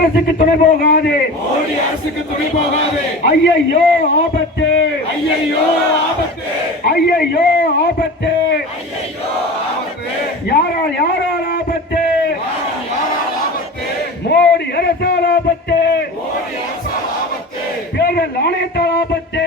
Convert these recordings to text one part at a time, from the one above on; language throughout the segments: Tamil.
அரசுக்கு துணை போகாது, மோடி அரசுக்கு துணை போகாது. ஐயையோ ஆபத்து, ஐயையோ ஆபத்து, ஐயையோ ஆபத்து, ஐயையோ ஆபத்து, யாரால் யாரால் ஆபத்து, யாரால் ஆபத்து, மோடி அரசால் ஆபத்து, மோடி அரசால் ஆபத்து, தேர்தல் ஆணையத்தால் ஆபத்து.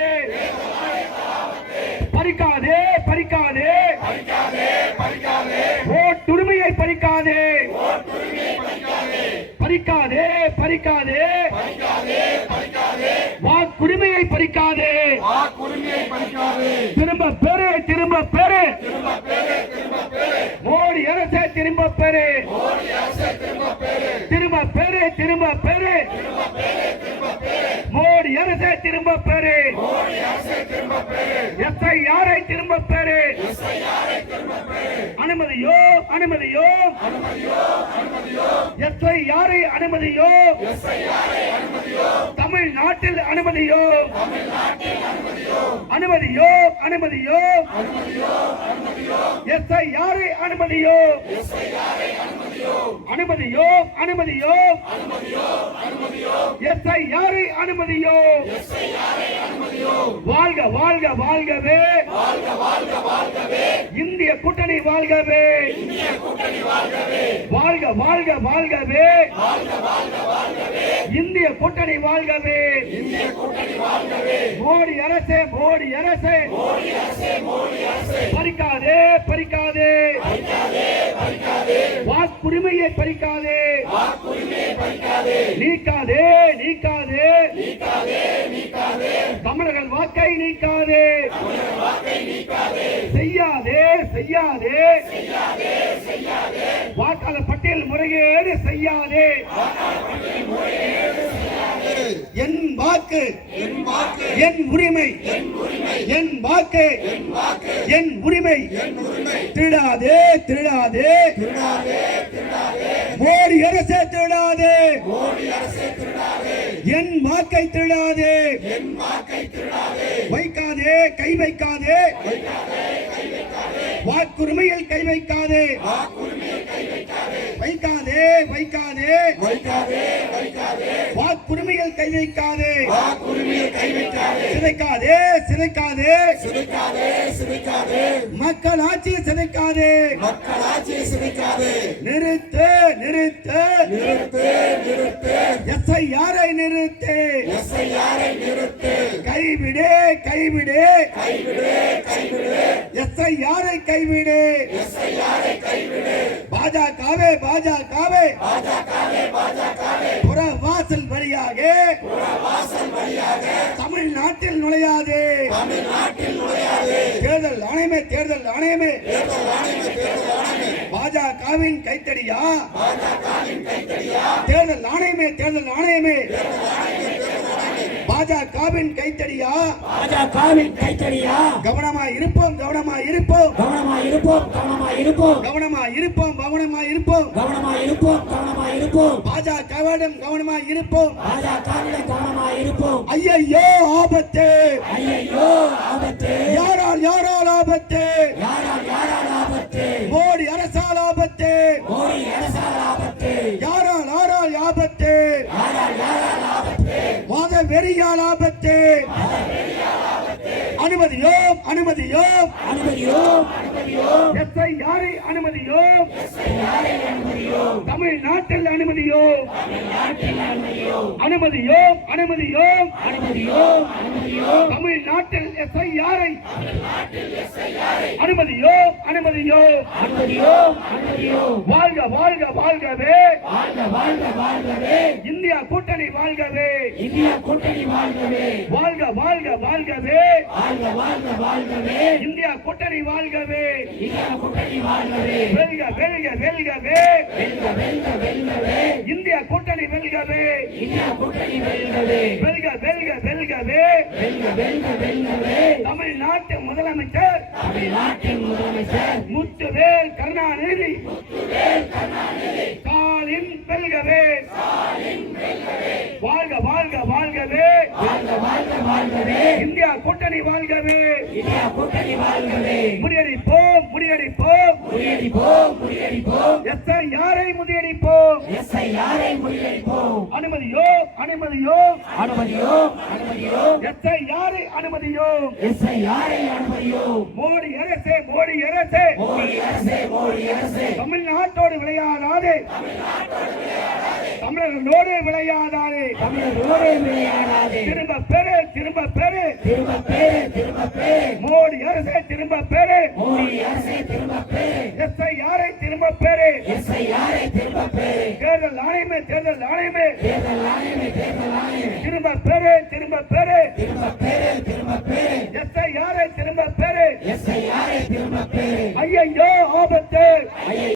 பறிக்காதே பறிக்காதே பறிக்காதே பறிக்காதே, ஓட்டுரிமையை பறிக்காதே, ஓட்டுரிமையை பறிக்காதே, பறிக்காதே பறிக்காதே, பறிக்காதே பறிக்காதே, வாக்குரிமையை பறிக்காதே. வாக்குரிமையை பறிக்காதே. திரும்ப பெறு திரும்ப பெறு, திரும்ப பெறு, திரும்ப பெறு, மோடி அரசை திரும்ப பெறு, மோடி அரசை திரும்ப பெறு, திரும்ப பெறு திரும்ப பெறு, திரும்ப பெறு, திரும்ப பெறு, மோடி அரசை திரும்ப பெறு, மோடி அரசை திரும்ப பெறு, எஸ்ஐஆரை திரும்ப பெறு. எஸ்ஐஆரை திரும்ப பெறு. அனுமதியோ அனுமதியோ, அனுமதியோ அனுமதியோ, எஸ்ஐஆரை அனுமதியோ, எஸ்ஐஆரை அனுமதியோ, தமிழ்நாட்டில் அனுமதியோ, தமிழ்நாட்டில் அனுமதியோ, அனுமதியோ அனுமதியோ, அனுமதியோ அனுமதியோ, எஸ்ஐஆரை அனுமதியோ, எஸ்ஐஆரை அனுமதியோ, அனுமதியோ அனுமதியோ, அனுமதியோ அனுமதியோ, எஸ்ஐஆரை அனுமதியோ. எஸ்ஐஆரை அனுமதியோ. வாழ்க வாழ்க வாழ்கவே, வாழ்க வாழ்க வாழ்கவே, இந்திய கூட்டணி வாழ்கவே, இந்திய கூட்டணி வாழ்கவே, வாழ்க வாழ்க வாழ்கவே, வாழ்க வாழ்க வாழ்கவே, இந்திய கூட்டணி வாழ்கவே. இந்திய கூட்டணி வாழ்கவே. மோடி அரசே மோடி அரசே, மோடி அரசே, மோடி அரசே, பறிக்காதே பறிக்காதே, பறிக்காதே பறிக்காதே, வாக்குரிமையை பறிக்காதே, வாக்குரிமையை பறிக்காதே, நீக்காதே நீக்காதே, நீக்காதே நீக்காதே, தமிழர்கள் வாக்கை நீக்காதே, தமிழர் வாக்கை நீக்காதே, செய்யாதே செய்யாதே, செய்யாதே செய்யாதே, வாக்காளர் பட்டியல் முறைகேடு செய்யாதே. என் வாக்கு என் வாக்கு, என் உரிமை, என் உரிமை, என் வாக்கு என் வாக்கு, என் உரிமை, என் உரிமை, திருடாதே திருடாதே, திருடாதே திருடாதே, மோடி அரசே திருடாதே, மோடி அரசே திருடாதே, என் வாக்கை திருடாதே, என் வாக்கை திருடாதே, வைக்காதே கை வைக்காதே, வாக்குரிமையில் கை வைக்காதே, வாக்குரிமையை கை வைக்காதே, வைக்காதே வைக்காதே, வைக்காதே வைக்காதே, வாக்குரிமையில் கை வைக்காதே, வாக்குரிமையை கை வைக்காதே, சிதைக்காதே சிதைக்காதே, சிதைக்காதே சிதைக்காதே, மக்கள் ஆட்சியை சிதைக்காதே, மக்கள் ஆட்சியை சிதைக்காதே, நிறுத்து நிறுத்து, நிறுத்து நிறுத்து, எஸ்ஐஆரை நிறுத்து, எஸ்ஐஆரை நிறுத்து, கைவிடு கைவிடு, கைவிடு கைவிடு, எஸ்ஐஆரை கைவிடு, எஸ்ஐஆரை கைவிடு, பாஜகவே பாஜகவே, பாஜகவே பாஜகவே, புறவாசல் வழியாக வாசல் வழியாக தமிழ்நாட்டில் நுழையாதே, தமிழ்நாட்டில் நுழையாதே, தேர்தல் ஆணையமே தேர்தல் ஆணையமே, தேர்தல் ஆணையமே தேர்தல் ஆணையமே, பாஜகவின் கைத்தடியா, பாஜகவின் கைத்தடியா, தேர்தல் ஆணையமே தேர்தல் ஆணையமே, தேர்தல் ஆணையமே தேர்தல் ஆணையமே, பாஜகவின் கைத்தடியா, பாஜகவின் கைத்தடியா, கவனமா இருப்போம் கவனமா இருப்போம், கவனமா இருப்போம் கவனமா இருப்போம், கவனமா இருப்போம் கவனமா இருப்போம், கவனமா இருப்போம் கவனமா இருப்போம், பாஜகவிடம் கவனமா இருப்போம். பாஜகவிடம் கவனமா இருப்போம். ஐயையோ ஆபத்து, ஐயையோ ஆபத்து, யாரால் யாரால் ஆபத்து, யாரால் யாரால் ஆபத்து, மோடி அரசால் ஆபத்து, மோடி அரசால் ஆபத்து, யாரால் யாரால் ஆபத்து, யாரால் யாரால் ஆபத்து, வாத வெறியால் ஆபத்து. அனுமதியோம் அனுமதியோம், அனுமதியோம் அனுமதியோம், எஸ்ஐஆரை அனுமதியோம், தமிழ்நாட்டில் அனுமதியோம், அனுமதியோம் அனுமதியோம், அனுமதியோம் அனுமதியோம், தமிழ்நாட்டில் எஸ்ஐஆரை அனுமதியோம் அனுமதியோம், அனுமதியோம் அனுமதியோம், வாழ்க வாழ்க வாழ்கவே, வாழ்க வாழ்க வாழ்கவே, இந்தியா கூட்டணி வாழ்கவே, இந்தியா கூட்டணி வாழ்கவே, வாழ்க வாழ்க வாழ்கவே, வாழ்க வாழ்க வாழ்கவே, இந்தியா கூட்டணி வாழ்கவே, இந்தியா கூட்டணி வாழ்கவே, வெல்க வெல்க வெல்கவே, வெல்க வெல்க வெல்கவே, இந்தியா கூட்டணி வெல்கவே, இந்தியா கூட்டணி வெல்கவே, வெல்க வெல்க வெல்கவே, வெல்க வெல்க வெல்கவே, தமிழ்நாட்டு முதலமைச்சர் தமிழ்நாட்டின் முதலமைச்சர் முத்துவேல் கருணாநிதி ஸ்டாலின் வெல்கவே, வாழ்க வாழ்க வாழ்கவே, வாழ்க வாழ்க வாழ்கவே, இந்தியா கூட்டணி வாழ்கவே, இந்தியா கூட்டணி வாழ்கவே, முறியடிப்போம் முறியடிப்போம், முறியடிப்போம் முறியடிப்போம் முறியடிப்போம் SIR-ஐ முறியடிப்போம் SIR-ஐ முறியடிப்போம் அனுமதியோ அனுமதியோ அனுமதியோ அனுமதியோ SIR-ஐ அனுமதியோ SIR-ஐ அனுமதியோ மோடி அரசே மோடி அரசே மோடி அரசே மோடி அரசே தமிழ்நாட்டோடு விளையாடாதே தமிழர்களோடு விளையாடாதே தமிழரோடு விளையாடாதே திரும்ப பெறு திரும்ப பெறு திரும்ப பேரு திரும்ப பேரு மோடி அரசே திரும்ப பெறு மோடி அரசே திரும்ப பேரு SIR-ஐ திரும்ப பெறு SIR-ஐ திரும்ப பேரு தேர்தல் ஆணையமே தேர்தல் ஆணையமே தேர்தல் ஆணையமே தேர்தல் ஆணையமே திரும்ப பெறு திரும்ப பெறு திரும்ப பேரு திரும்ப பேரு SIR-ஐ திரும்ப பெறு SIR-ஐ திரும்ப பேரு ஐயையோ ஆபத்து ஐயா